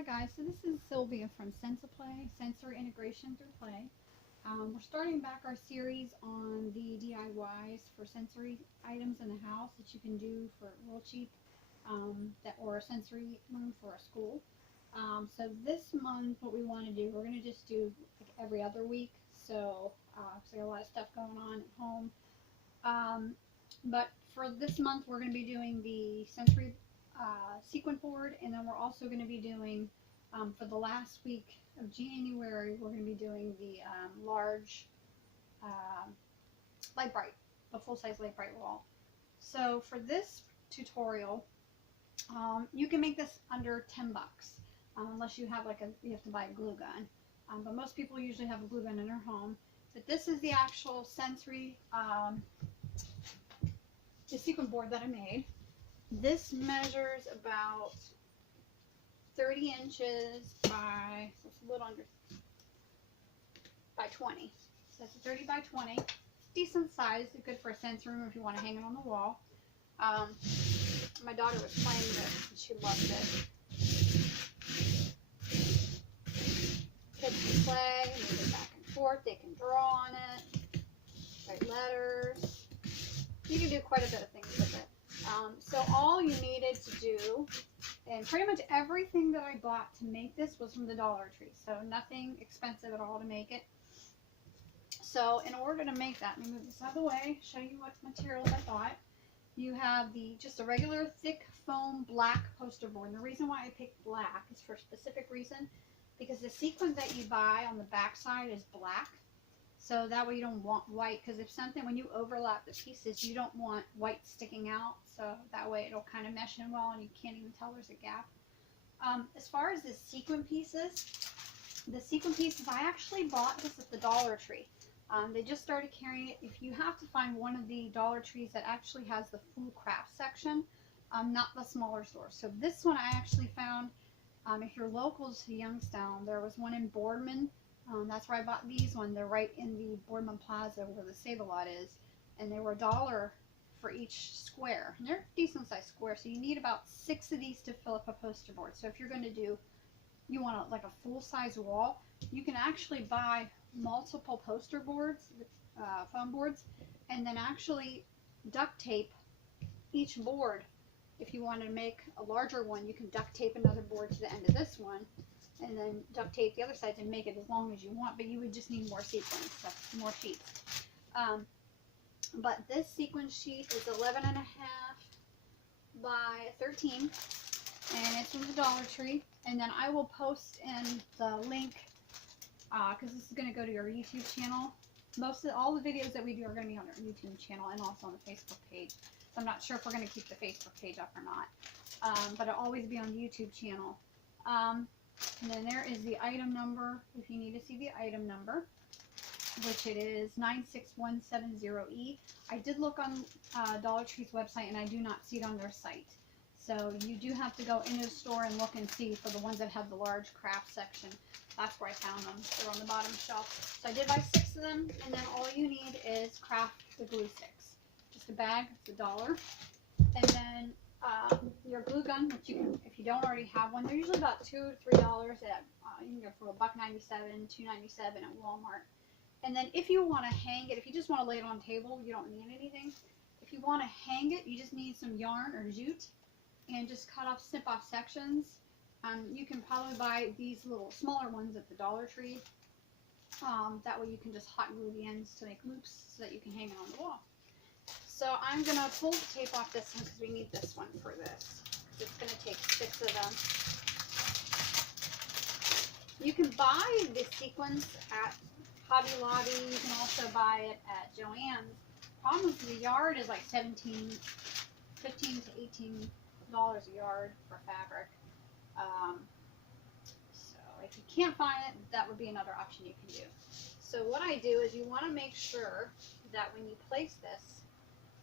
Hi guys, so this is Sylvia from SensoPlay, Sensory Integration Through Play. We're starting back our series on the DIYs for sensory items in the house that you can do for real cheap, or a sensory room for a school. So this month what we want to do, we're going to just do like every other week, so we got a lot of stuff going on at home. But for this month we're going to be doing the Sensory Sequin Board, and then we're also going to be doing, for the last week of January, we're going to be doing the large light bright, the full-size light bright wall. So for this tutorial, you can make this under 10 bucks, unless you have you have to buy a glue gun. But most people usually have a glue gun in their home. But this is the actual sensory the sequin board that I made. This measures about 30 inches by, so it's a little under, by 20. So it's a 30 by 20. Decent size, good for a sensory room if you want to hang it on the wall. My daughter was playing this and she loved it. Kids can play, move it back and forth, they can draw on it, write letters. You can do quite a bit of things with it. So all you needed to do, and pretty much everything that I bought to make this was from the Dollar Tree, so nothing expensive at all to make it. So in order to make that, let me move this out of the way, show you what materials I bought. You have just a regular thick foam black poster board. And the reason why I picked black is for a specific reason, because the sequin that you buy on the back side is black. So that way you don't want white, because when you overlap the pieces, you don't want white sticking out. So that way it'll kind of mesh in well and you can't even tell there's a gap. As far as the sequin pieces, I actually bought this at the Dollar Tree. They just started carrying it. If you have to find one of the Dollar Trees that actually has the full craft section, not the smaller stores. So this one I actually found, if you're local to Youngstown, there was one in Boardman. That's where I bought these one. They're right in the Boardman Plaza where the Save-A-Lot is, and they were $1 for each square. And they're decent sized square, so you need about 6 of these to fill up a poster board. So if you're going to do, you want like a full size wall, you can actually buy multiple poster boards, foam boards, and then actually duct tape each board. If you want to make a larger one, you can duct tape another board to the end of this one, and then duct tape the other sides and make it as long as you want, but you would just need more sequins, more sheets. But this sequin sheet is 11.5 by 13, and it's from the Dollar Tree. And then I will post in the link, because this is going to go to your YouTube channel. All the videos that we do are going to be on our YouTube channel and also on the Facebook page. So I'm not sure if we're going to keep the Facebook page up or not, but it'll always be on the YouTube channel. And then there is the item number, if you need to see the item number, which it is 96170E. I did look on Dollar Tree's website and I do not see it on their site. So you do have to go into the store and look and see for the ones that have the large craft section. That's where I found them. They're on the bottom shelf. So I did buy 6 of them, and then all you need is craft the glue sticks. Just a bag, it's $1. And then your glue gun, which you can, if you don't already have one, they're usually about $2 or $3 at you can go for $1.97, $2.97 at Walmart. And then if you want to hang it, if you just want to lay it on a table, you don't need anything. If you want to hang it, you just need some yarn or jute and just snip off sections. You can probably buy these little smaller ones at the Dollar Tree. That way you can just hot glue the ends to make loops so that you can hang it on the wall. So I'm going to pull the tape off this one because we need this one for this. It's going to take 6 of them. You can buy the sequins at Hobby Lobby. You can also buy it at Joann's. Problem is the yard is like $15 to $18 a yard for fabric. So if you can't find it, that would be another option you can do. So what I do is you want to make sure that when you place this,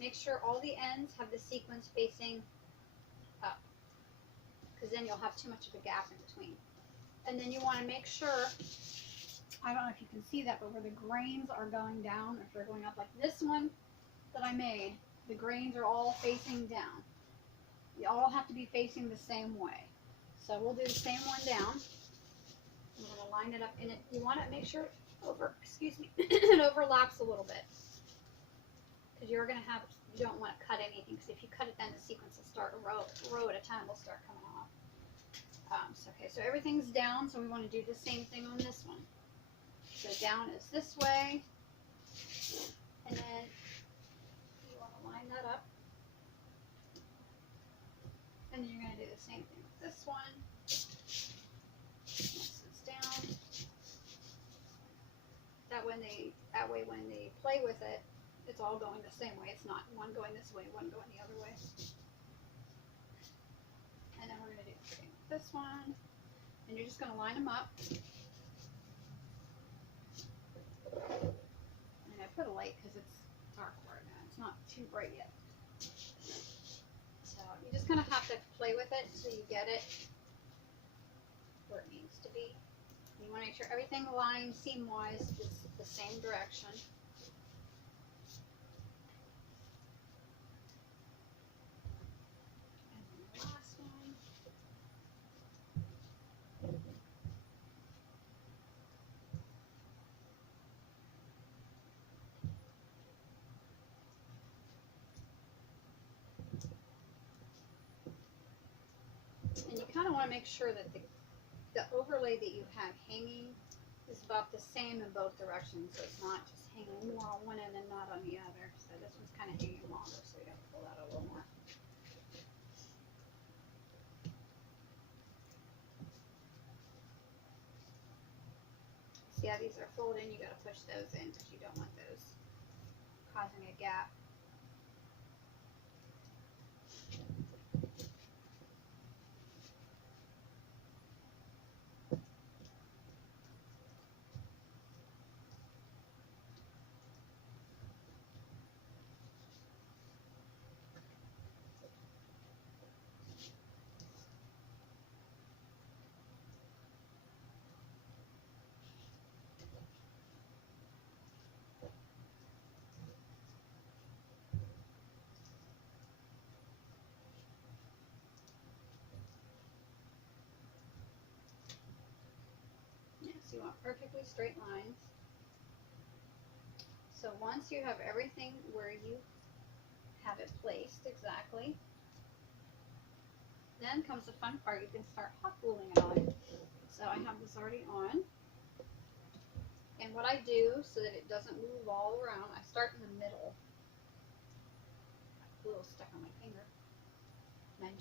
make sure all the ends have the sequins facing up, because then you'll have too much of a gap in between. And then you want to make sure, I don't know if you can see that, but where the grains are going down, if they're going up, like this one that I made, the grains are all facing down. You all have to be facing the same way. So we'll do the same one down. I'm going to line it up in it. You want to make sure it overlaps a little bit. Because you're going to have, you don't want to cut anything, because if you cut it, then the sequence will start a row at a time will start coming off. Okay, so everything's down, so we want to do the same thing on this one. So down is this way, and then you want to line that up. And then you're going to do the same thing with this one. This is down. That way when they play with it, it's all going the same way. It's not one going this way, one going the other way. And then we're going to do the same with this one. And you're just going to line them up. And I put a light because it's dark right now. It's not too bright yet. So you just kind of have to play with it until you get it where it needs to be. You want to make sure everything lines seam-wise is the same direction. And then the last one. And you kind of want to make sure that the overlay that you have hanging is about the same in both directions, so it's not just hanging more on one end and not on the other. So this one's kind of hanging longer, so we got to pull that a little more. See how these are folded in? You got to push those in because you don't want those causing a gap. You want perfectly straight lines. So once you have everything where you have it placed exactly, then comes the fun part. You can start hot gluing it on. So I have this already on. And what I do so that it doesn't move all around, I start in the middle. A little stuck on my finger. And I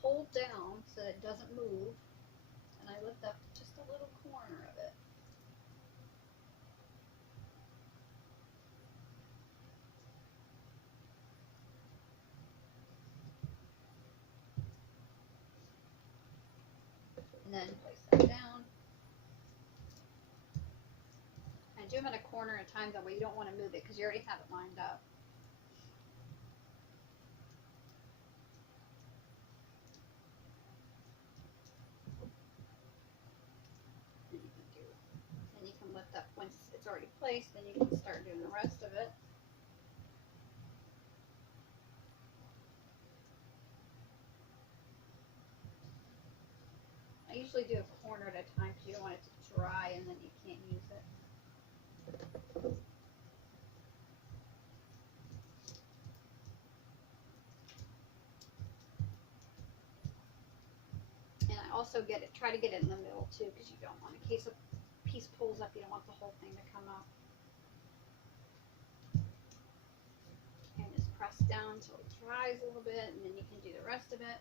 hold down so that it doesn't move. And I lift up just a little corner of it. And then place that down. And do them at a corner at a time, that way you don't want to move it because you already have it lined up. And you can lift up once it's already placed, then you can start doing the rest of it. I usually do a corner at a time because you don't want it to dry and then you can't use it. And I also try to get it in the middle too, because you don't want, in case a piece pulls up, you don't want the whole thing to come up. And just press down until it dries a little bit, and then you can do the rest of it.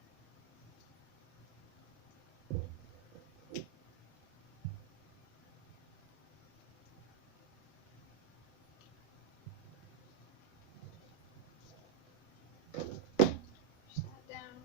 Push that down.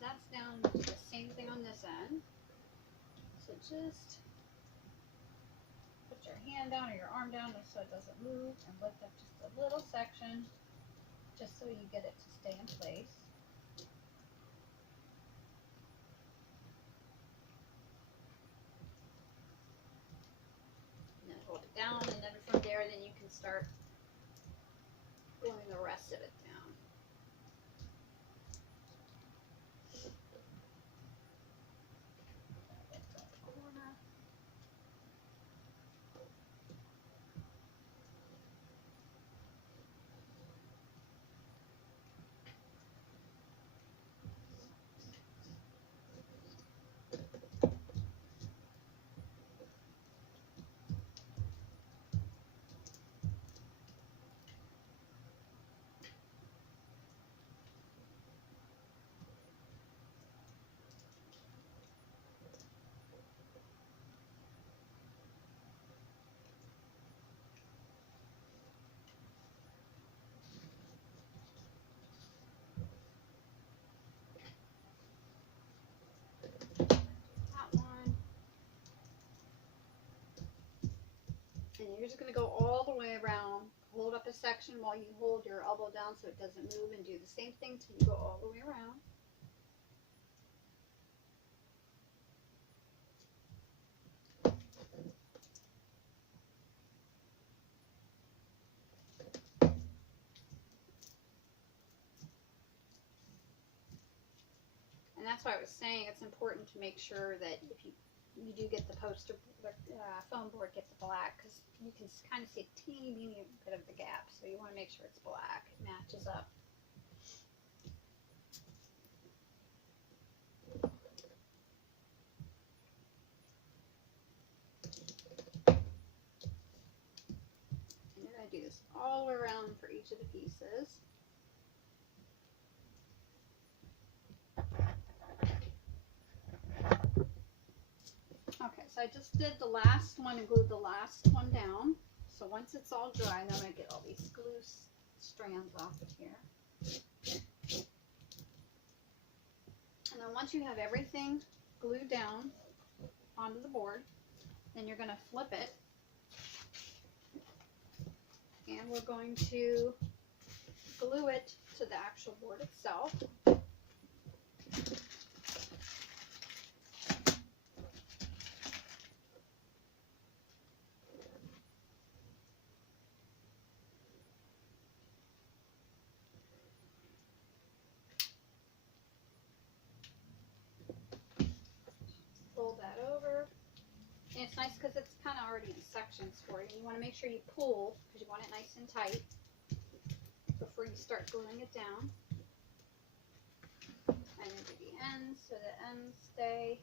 that's down. Do the same thing on this end. So just put your hand down or your arm down so it doesn't move, and lift up just a little section just so you get it to stay in place. And then hold it down, and then from there then you can start gluing the rest of it down. And you're just going to go all the way around, hold up a section while you hold your elbow down so it doesn't move, and do the same thing till you go all the way around. And that's why I was saying it's important to make sure that if you do get the poster, foam board, get the black, because you can kind of see a teeny bit of the gap. So you want to make sure it's black. It matches up. And you're going to do this all the way around for each of the pieces. Okay, so I just did the last one and glued the last one down. So once it's all dry, then I'm going to get all these glue strands off of here. And then once you have everything glued down onto the board, then you're going to flip it. And we're going to glue it to the actual board itself. Fold that over. And it's nice because it's kind of already in sections for you. You want to make sure you pull because you want it nice and tight before you start gluing it down. And then do the ends so the ends stay.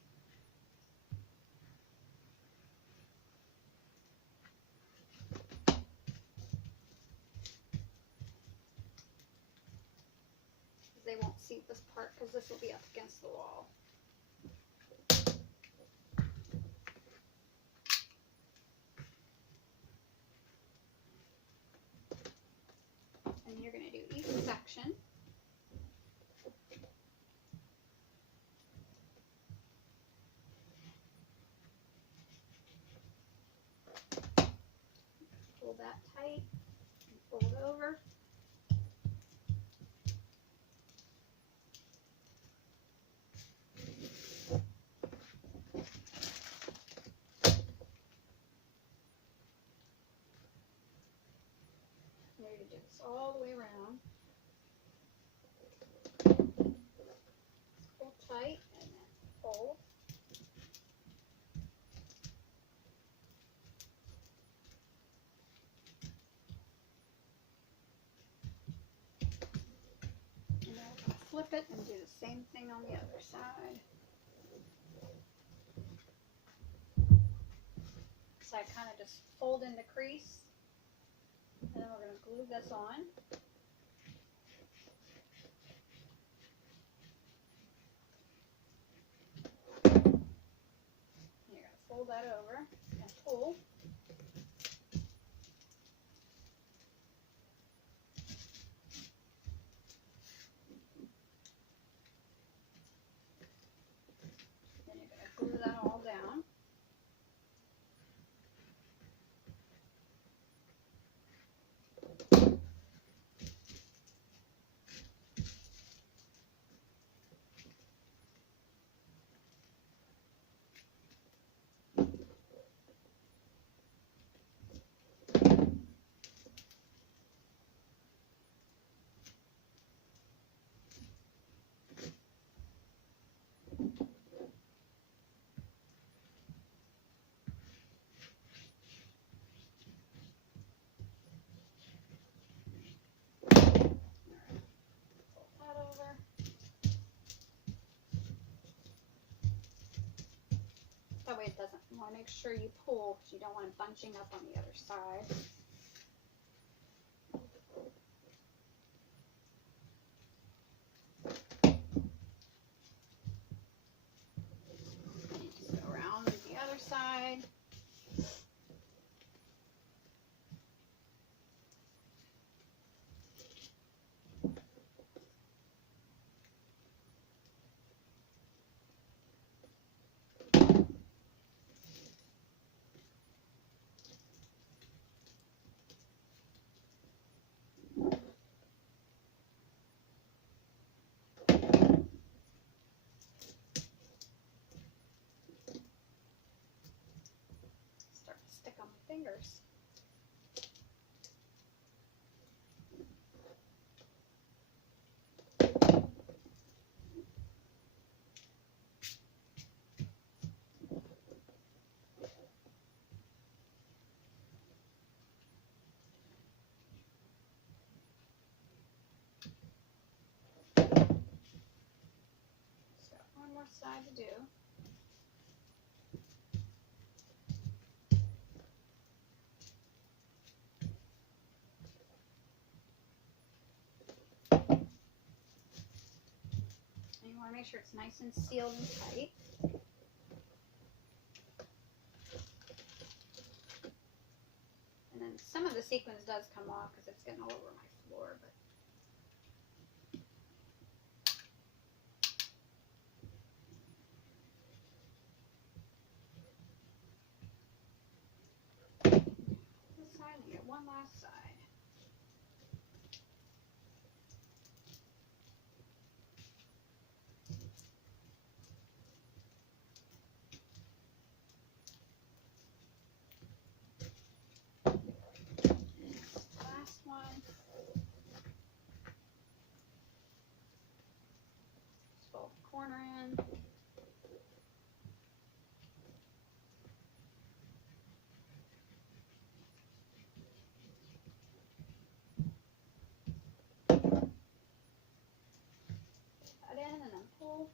They won't see this part because this will be up against the wall. And you're going to do each section. Pull that tight and fold over. You're going to do this all the way around. Pull tight and then fold. And then we're going to flip it and do the same thing on the other side. So I kind of just fold in the crease. And then we're going to glue this on. You're going to fold that over and pull. glue that all down. That way it doesn't, you want to make sure you pull because you don't want it bunching up on the other side. And just go around to the other side. Start to stick on my fingers. One more side to do. And you want to make sure it's nice and sealed and tight. And then some of the sequins does come off because it's getting all over my floor, but get one last side. Last one. Just fold the corner in. In and then pull.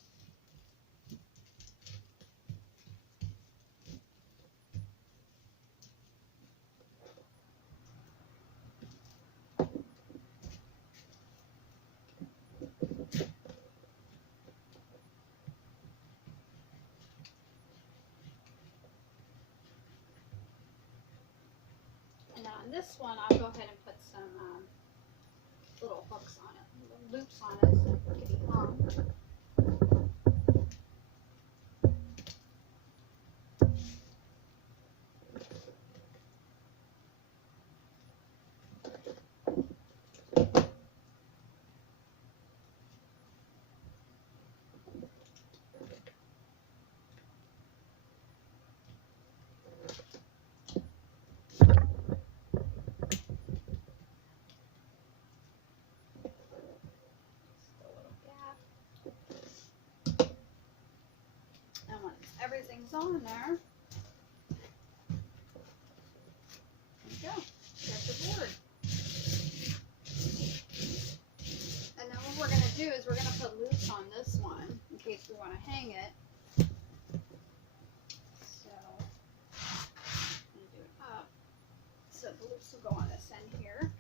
And on this one, I'll go ahead and put some little hooks on it, little loops on it so it can be hung. Everything's on there. There you go. There's the board. And then what we're going to do is we're going to put loops on this one in case we want to hang it. So I'm going to do it up. So the loops will go on this end here.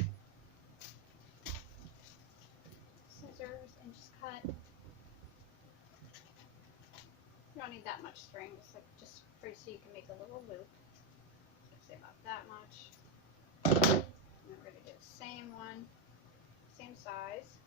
Scissors and just cut. You don't need that much string, just so you can make a little loop. So say about that much. And then we're going to do the same one, same size.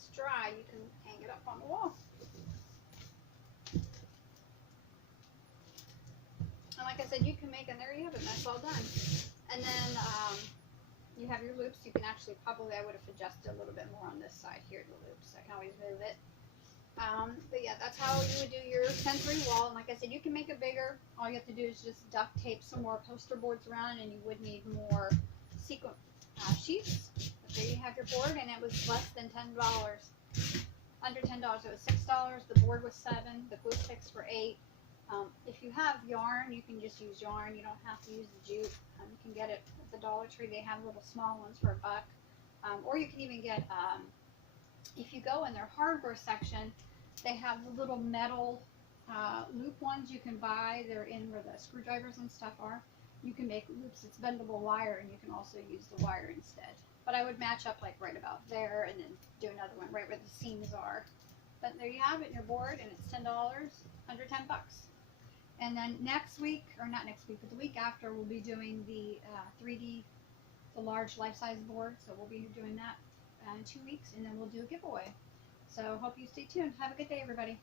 it's dry, you can hang it up on the wall. And like I said, you can make, and there you have it, that's all done. And then you have your loops. You can actually, probably I would have adjusted a little bit more on this side here, the loops. I can always move it. But yeah, that's how you would do your sensory wall. And like I said, you can make it bigger. All you have to do is just duct tape some more poster boards around, and you would need more sequin sheets. But there you have your board, and it was less than $10. Under $10. It was $6. The board was $7. The glue sticks were $8. If you have yarn, you can just use yarn. You don't have to use the jute. You can get it at the Dollar Tree. They have little small ones for $1. Or you can even get, if you go in their hardware section, they have the little metal loop ones you can buy. They're in where the screwdrivers and stuff are. You can make loops. It's bendable wire, and you can also use the wire instead. But I would match up like right about there, and then do another one right where the seams are. But there you have it in your board, and it's $10, under $10. And then next week, or not next week, but the week after, we'll be doing the 3D, the large life-size board. So we'll be doing that in 2 weeks, and then we'll do a giveaway. So hope you stay tuned. Have a good day, everybody.